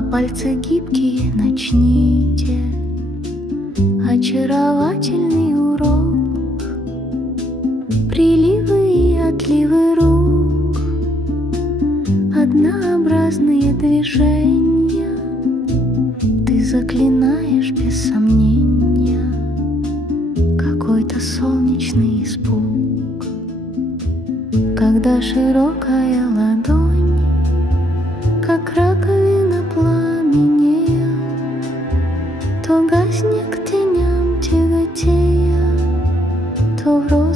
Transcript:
А пальцы гибкие начните очаровательный урок. Приливы и отливы рук, однообразные движения. Ты заклинаешь без сомнения какой-то солнечный испуг. Когда широкая ладонь, как раковина пламенея, то гаснет к теням тяготея, то вроде